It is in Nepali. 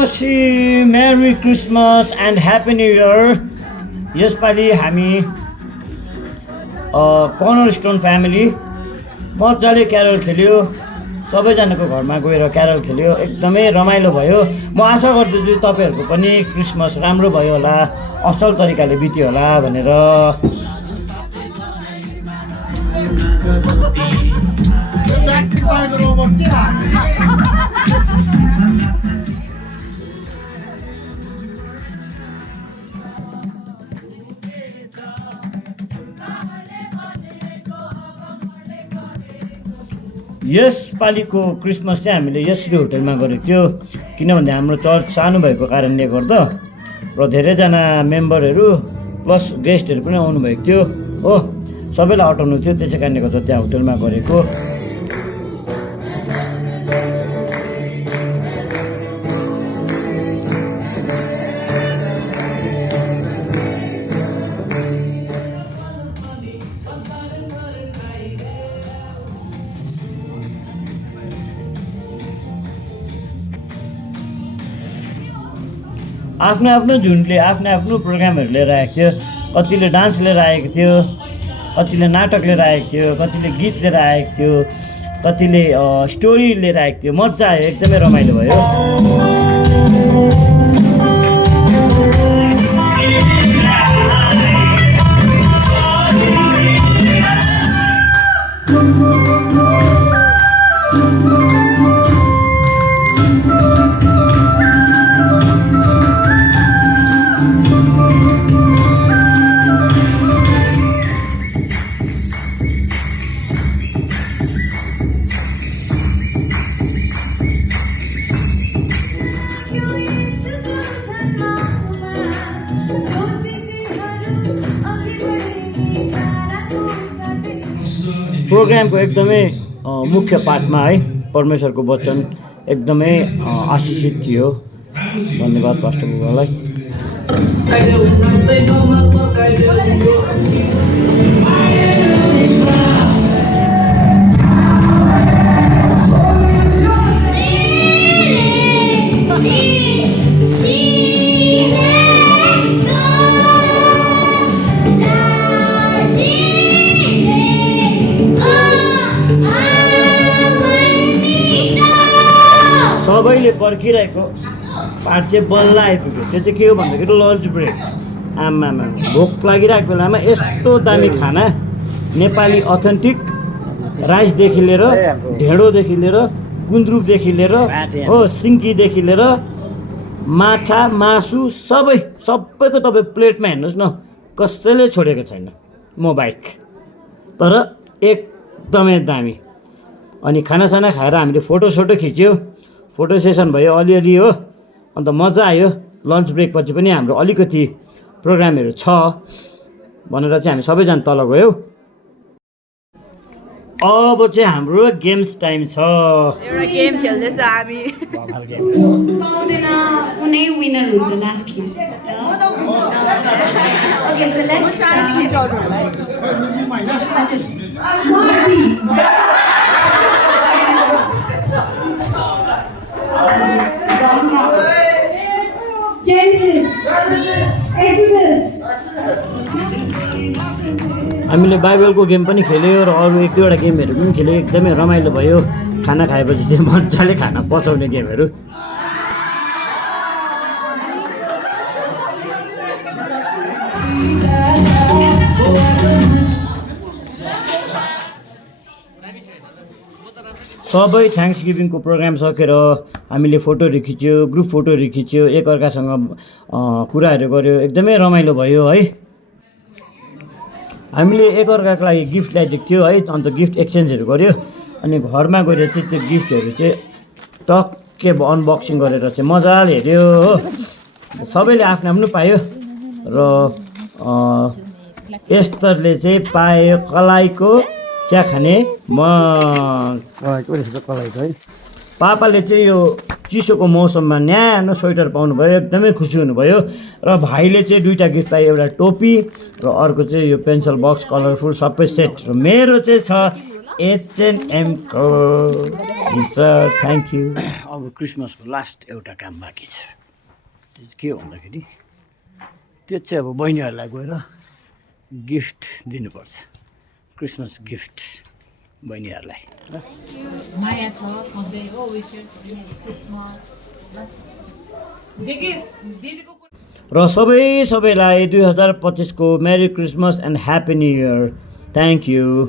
मसी merry christmas and happy new year. यसपालि हामी कर्नर स्टोन फ्यामिली मजाले क्यारल खेल्यो। सबैजनाको घरमा गएर क्यारल खेल्यो, एकदमै रमाइलो भयो। म आशा गर्दछु तपाईँहरूको पनि क्रिसमस राम्रो भयो होला, असल तरिकाले बित्यो होला भनेर। यसपालिको क्रिसमस चाहिँ हामीले यसरी होटलमा गरेको थियो, किनभने हाम्रो चर्च सानो भएको कारणले गर्दा र धेरैजना मेम्बरहरू प्लस गेस्टहरू पनि आउनुभएको थियो हो, सबैलाई अटाउनु थियो, त्यसै कारणले गर्दा त्यहाँ होटलमा गरेको। आफ्नो आफ्नो झुन्डले आफ्नो आफ्नो प्रोग्रामहरू लिएर आएको थियो। कतिले डान्स लिएर आएको थियो, कतिले नाटक लिएर आएको थियो, कतिले गीत लिएर आएको थियो, कतिले स्टोरी लिएर आएको थियो। मजा आयो, एकदमै रमाइलो भयो। प्रोग्रामको एकदमै मुख्य पाठमा है परमेश्वरको वचन एकदमै आशिषित थियो। धन्यवाद पास्टर बुबालाई। सबैले पर्खिरहेको पार्ट चाहिँ बल्ल आइपुग्यो। त्यो चाहिँ के हो भन्दाखेरि लन्च ब्रेक। आमामा भोक लागिरहेको बेलामा यस्तो दामी खाना, नेपाली अथेन्टिक राइसदेखि लिएर ढेँडोदेखि लिएर गुन्द्रुकदेखि लिएर हो सिन्कीदेखि लिएर माछा मासु सबैको तपाईँ प्लेटमा हेर्नुहोस् न, कसैले छोडेको छैन म बाहेक। तर एकदमै दामी। अनि खानासाना खाएर हामीले फोटोसोटो खिच्यो, फोटो सेसन भयो अलिअलि हो। अन्त मजा आयो। लन्च ब्रेक पछि पनि हाम्रो अलिकति प्रोग्रामहरू छ भनेर चाहिँ हामी सबैजना तल गयौँ। अब चाहिँ हाम्रो गेम्स टाइम छ। एउटा गेम खेल्दैछ हामी। पाउँदैन कुनै विनर हुन्छ लास्टमा। ओके सो लेट्स हामीले बाइबलको गेम पनि खेल्यो र अरू एक दुईवटा गेमहरू पनि खेल्यो। एकदमै रमाइलो भयो। खाना खाएपछि चाहिँ मजाले खाना पचाउने गेमहरू। सबै थ्याङ्क्स गिभिङको प्रोग्राम सकेर हामीले फोटोहरू खिच्यो, ग्रुप फोटोहरू खिच्यो, एकअर्कासँग कुराहरू गऱ्यो, एकदमै रमाइलो भयो है। हामीले एकअर्काको लागि गिफ्ट ल्याइदिएको थियो है, अन्त गिफ्ट एक्सचेन्जहरू गऱ्यो। अनि घरमा गएर चाहिँ त्यो गिफ्टहरू चाहिँ टक्कै अनबक्सिङ गरेर चाहिँ मजाले हेऱ्यो हो। सबैले आफ्नो आफ्नो पायो र एस्तरले चाहिँ पायो कलाईको चिया खाने कलाईको है। पापाले चाहिँ यो चिसोको मौसममा न्यानो स्वेटर पाउनुभयो, एकदमै खुसी हुनुभयो। र भाइले चाहिँ दुईवटा गिफ्ट पायो, एउटा टोपी र अर्को चाहिँ यो पेन्सिल बक्स कलरफुल सबै सेट। र मेरो चाहिँ छ H&M को सर थ्याङ्क यू। अब क्रिसमसको लास्ट एउटा काम बाँकी छ, त्यो चाहिँ के हो भन्दाखेरि त्यो चाहिँ अब बहिनीहरूलाई गएर गिफ्ट दिनुपर्छ, क्रिसमस गिफ्ट बहिनीहरूलाई ल। माया छ सधैँ हो विशेष क्रिसमस दिदीको र सबैलाई 2025 को merry christmas and happy new year. Thank you.